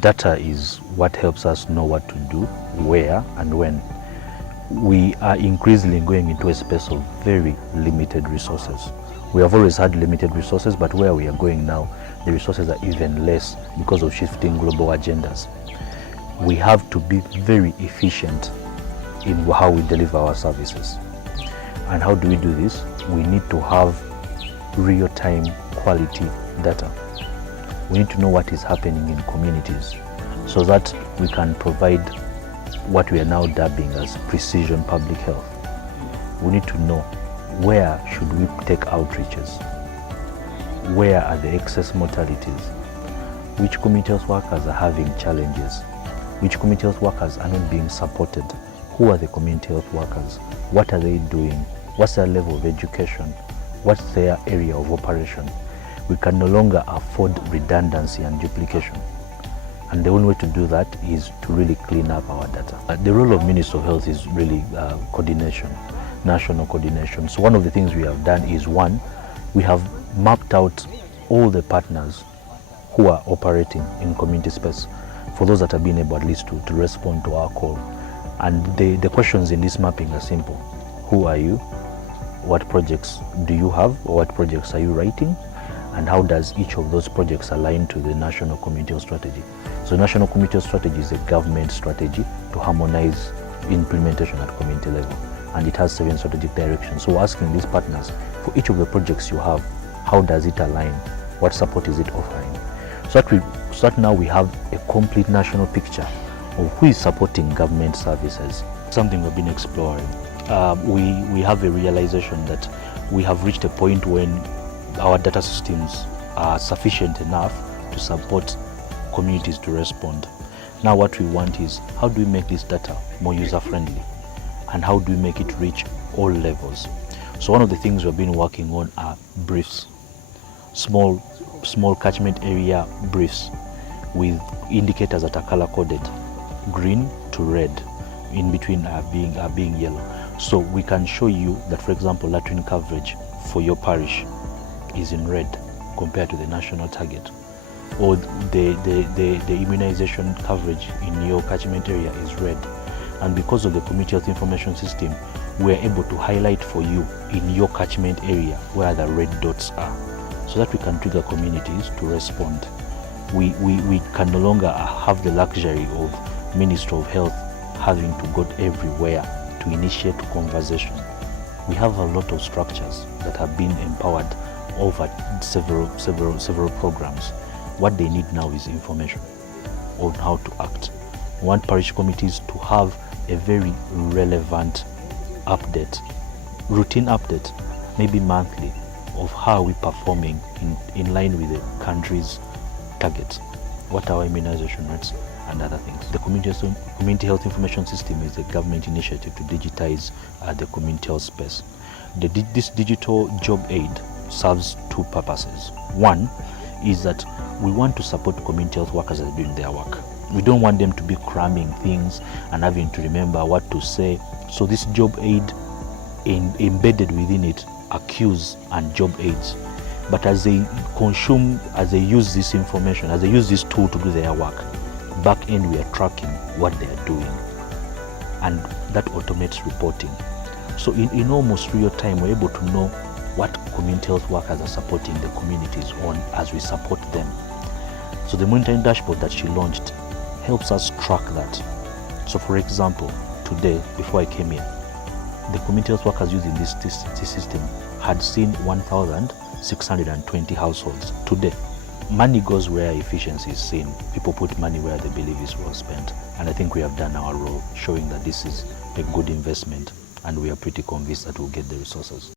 Data is what helps us know what to do, where and when. We are increasingly going into a space of very limited resources. We have always had limited resources, but where we are going now, the resources are even less because of shifting global agendas. We have to be very efficient in how we deliver our services. And how do we do this? We need to have real-time quality data. We need to know what is happening in communities so that we can provide what we are now dubbing as precision public health. We need to know where should we take outreaches, where are the excess mortalities, which community health workers are having challenges, which community health workers are not being supported, who are the community health workers, what are they doing, what's their level of education, what's their area of operation. We can no longer afford redundancy and duplication. And the only way to do that is to really clean up our data. The role of Ministry of Health is really coordination, national coordination. So one of the things we have done is, one, we have mapped out all the partners who are operating in community space, for those that have been able at least to respond to our call. And the questions in this mapping are simple. Who are you? What projects do you have, or what projects are you writing? And how does each of those projects align to the National Community Health Strategy? So National Community Health Strategy is a government strategy to harmonize implementation at community level. And it has 7 strategic directions. So we're asking these partners, for each of the projects you have, how does it align? What support is it offering? So that now we have a complete national picture of who is supporting government services. Something we've been exploring. We have a realization that we have reached a point when our data systems are sufficient enough to support communities to respond. Now what we want is, how do we make this data more user-friendly? And how do we make it reach all levels? So one of the things we've been working on are briefs, small catchment area briefs with indicators that are color-coded, green to red, in between being yellow. So we can show you that, for example, latrine coverage for your parish is in red compared to the national target, or the immunization coverage in your catchment area is red. And because of the community health information system, we are able to highlight for you in your catchment area where the red dots are, so that we can trigger communities to respond. We can no longer have the luxury of Ministry of Health having to go everywhere to initiate conversation. We have a lot of structures that have been empowered over several programs. What they need now is information on how to act. We want parish committees to have a very relevant update, routine update, maybe monthly, of how we're performing in line with the country's targets. What are our immunization rates and other things. The community health information system is a government initiative to digitize the community health space. This digital job aid serves 2 purposes. One is that we want to support community health workers that are doing their work. We don't want them to be cramming things and having to remember what to say. So this job aid, embedded within it are cues and job aids. But as they use this information, as they use this tool to do their work, back end we are tracking what they are doing, and that automates reporting. So in almost real time, we're able to know what community health workers are supporting the communities on as we support them. So the monitoring dashboard that she launched helps us track that. So for example, today, before I came here, the community health workers using this system had seen 1,620 households today. Money goes where efficiency is seen. People put money where they believe is well spent. And I think we have done our role, showing that this is a good investment, and we are pretty convinced that we'll get the resources.